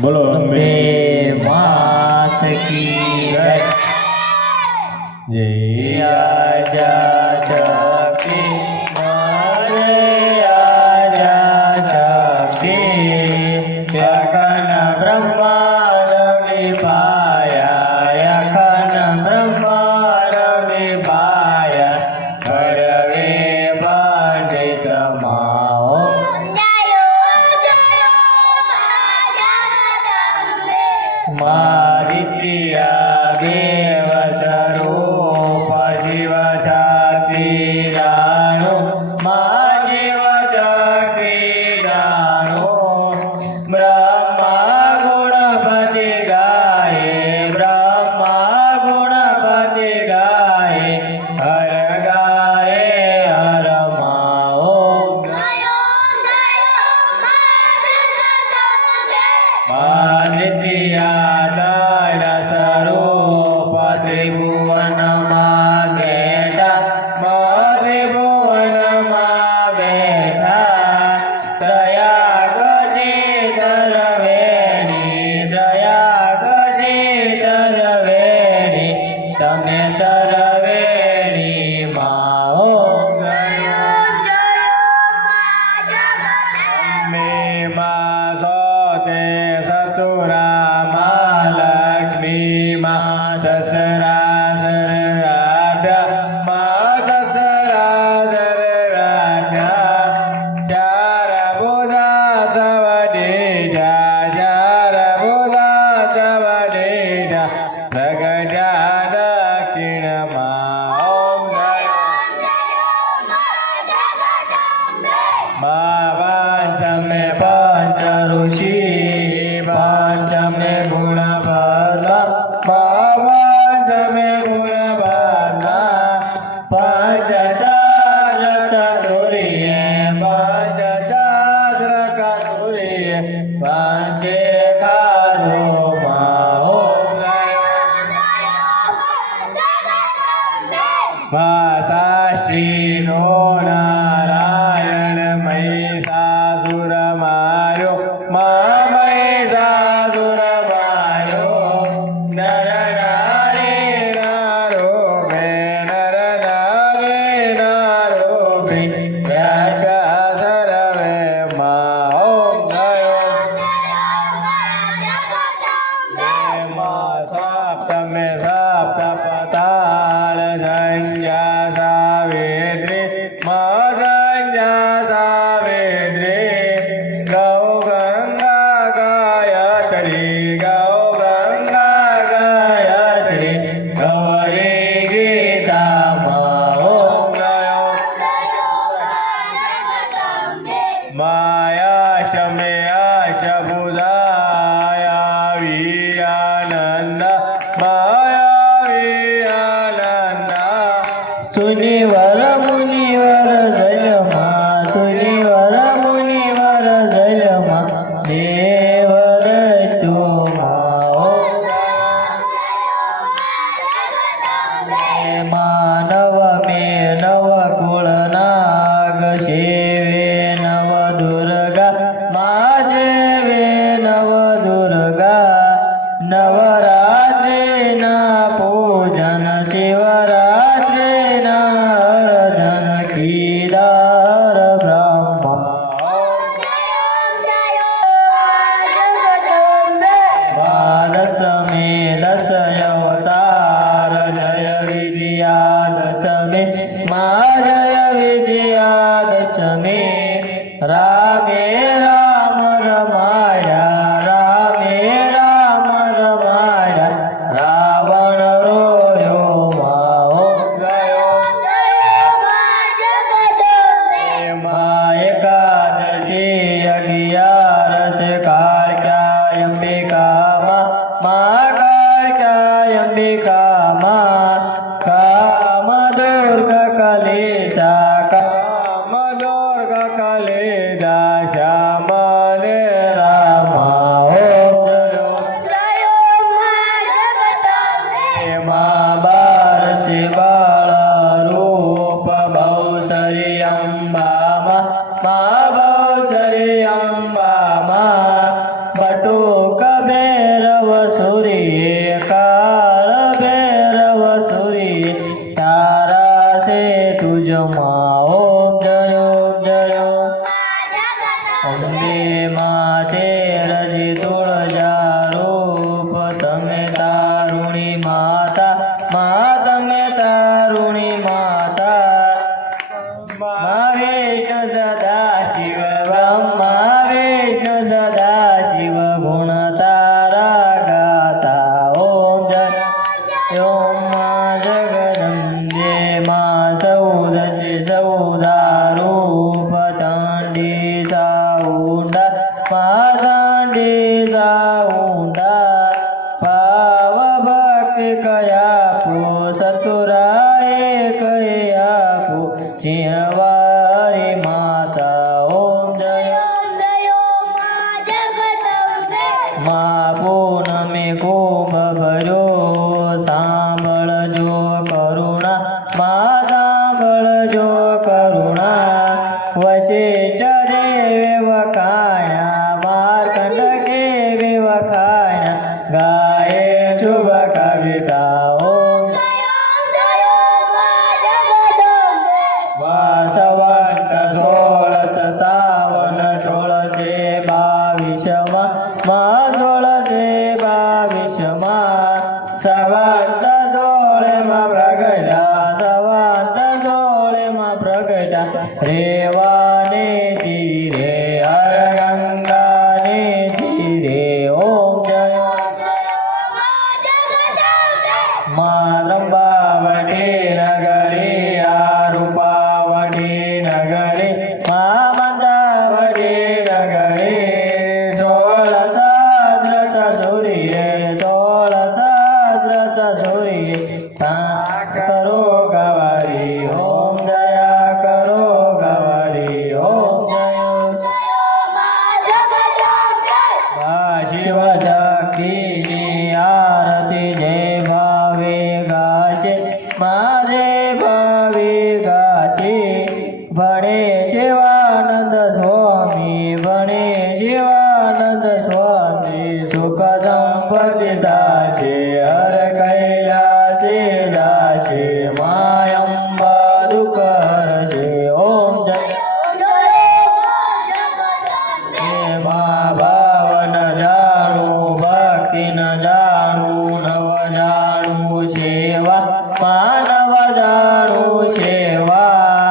बोलो अम्बे मात की जय। जय आजा शक्ति मारे आजा शक्ति यखन ब्रह्मांड निभाया यखन ब्रह्मांड निभाया घडवे पंडित माओ मादित्या देव स्वरूप शिव शक्ति जानो मा शिव शक्ति जानो ब्रह्मा गुणपति गाये ब्रह्मा गुणपति गाये हर माओ मानित्या दैल स्वरूप त्रिभुवन बेटा त्रिभुवन बेटा दया गजी तरवेणी दया गजी तरवेणी तमे तरवेणी माओ मे मा सोते सतुरा मा लक्ष्मी मा दसरा सरराभ्या मा दसरा सरराभ्या चार बुधा सवडेजा चार बुधा सवडेजा प्रगटा दक्षिण मा ओम पंचमे पंच ऋषि पंचमे गुण बला पंचमे गुण बला पंच चार कसूरिये पंच चार कसूरिये पंचे कारो माओ शास्त्री नो नारायण महिषासुर मारो महिषासुर मारो नर नारी नारो मे नर नारी नारो मे व्याख्या सर्वे माओ सप्तमे सप्त पताल संज्ञा सावित्री मा संज्ञा सावित्री गौ गंगा गायत्री गौ गंगा गायत्री गौरी गीता माओ मायाष्टमे अष्टभुजाया आनंद मायावी आनंद सुनिवर मुनिवर जयमा सुनिवर मुनिवर जयमा देवर तो माओ मानव मे नव कुळ नाग शिवे नव दुर्गा माझे वे માં પૂનમે કુંભ ભર્યો સાંભળજો કરુણા માં સાંભળજો કરુણા વશિષ્ઠ દેવ વખાણ્યા માર્કંડ કે વખાણ્યા ગાયે શુભ કવિતાઓ વાસવંત 1657 1622 સવંત 16 પ્રગટા રેવાને તીરે હરગંગાને તીરે ઓમ જય મા લંબાવટી નગરી આ રૂપાવટી નગરી મા મંદાવટી નગરી 16 સૂર્ય કરો ગવારી ઓમ દયા કરો ગવારી ઓમ જય શિવ શક્તિની આરતી જય ભાવે ગાશે મારે ભાવે ગાશે ભણે શિવાનંદ સ્વામી ભણે શિવાનંદ સ્વામી સુખ સંપત્તિ દાશે હર કૈલાસે દાશે માયંબા દુઃખ હરશે ઓમ જય મા ભાવ ન જાણું ભક્તિ ન જાણું નવ જાણું સેવા માનવ જાણું સેવા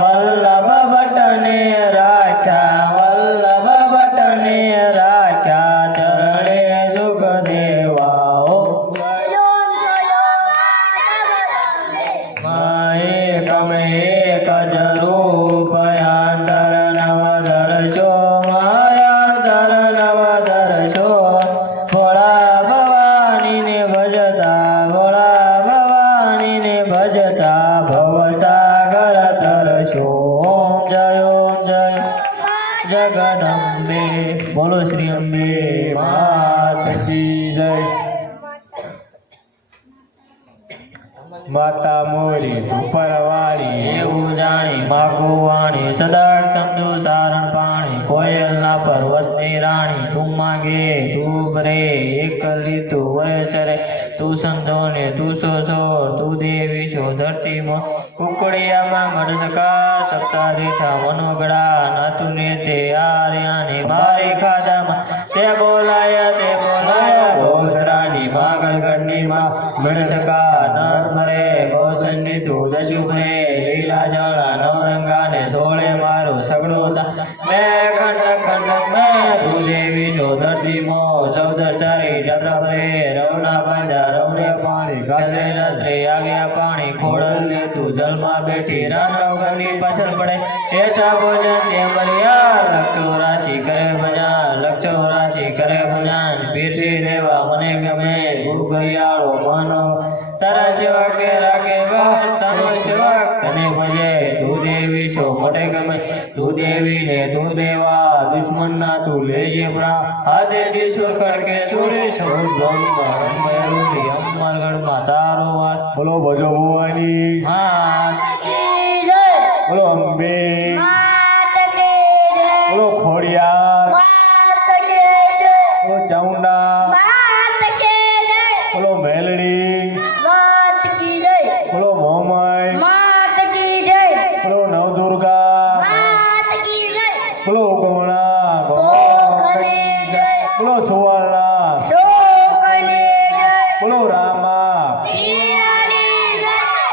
વલ્લભ ભટ્ટને રાખ્યા વલ્લભ ભટ્ટને રાખ્યા ચરણે સુખ દેવા એકમે એક જ રૂપ યાંતર નવ દર્શો માયાંતર નવ દર્શો ભોળા ભવાનીને ભજતા ભવસાગર તરશો ઓમ જય જગદંબે બોલો શ્રી અંબે માતજી જય માતા મોરી ઉપરવાળી એવું જાણી માગુવાણી સદાળ ચમદુ સારણ પાણી કોયલના પર્વતની રાણી તું માગે તું ભરે એકલી તું વયસરે તું સંતો ને તું સો તું દેવી છો ધરતીમાં કુકડિયામાં મડનકા સપ્તાધીઠા મનોગળા નાતું ને તે આર્યાને મારી ખાધામાં તે બોલાયા ગોધરાની માગળગઢની માં મડસકા નર મરે ગોસનની તું દશુભરે લીલા જળા નવરંગા ને સોળે મારું સગડોતા મેં કંટક મેં તું દેવી છો ધરતીમાં સૌદર ચારી જગડે રવના બાંધા રવડે પાણી ગાજરે રાત્રે આવ્યા પાણી ખોડલ ને તું જલમાં બેઠી રાનવ ઘરની પાછળ પડે એસા ભોજન તે મળ્યા લક્ષો રાશિ કરે ભજાન લક્ષો રાશિ કરે ભજાન પીરસી દેવા મને ગમે ગુગરિયાળો મનો તારા સેવા કે રાખે બસ તારો સેવક તને ભજે તું દેવી છો મોટે ગમે તું દેવી ને તું દેવા દુશ્મન ના તું લેજે પ્રા આદે ઈશ્વર કરકે છોડે છો મેરુની અમરગઢમાં તારો વાસ બોલો ભજો ભુવાની બોલો અંબે બોલો ખોડિયાર બોલો ચામુંડા બોલો મેલડી બોલો મોહમ્મદ બોલો નવદુર્ગા બોલો ગોમણા બોલો સુવર્ણા બોલો રામા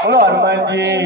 બોલો હનુમાનજી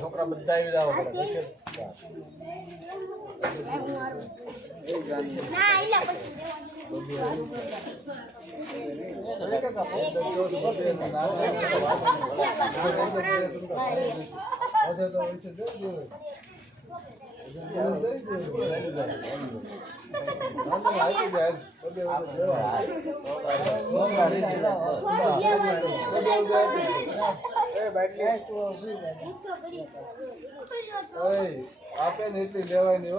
છોકરા બધા આવી જાવ આપે ને એટલી લેવાની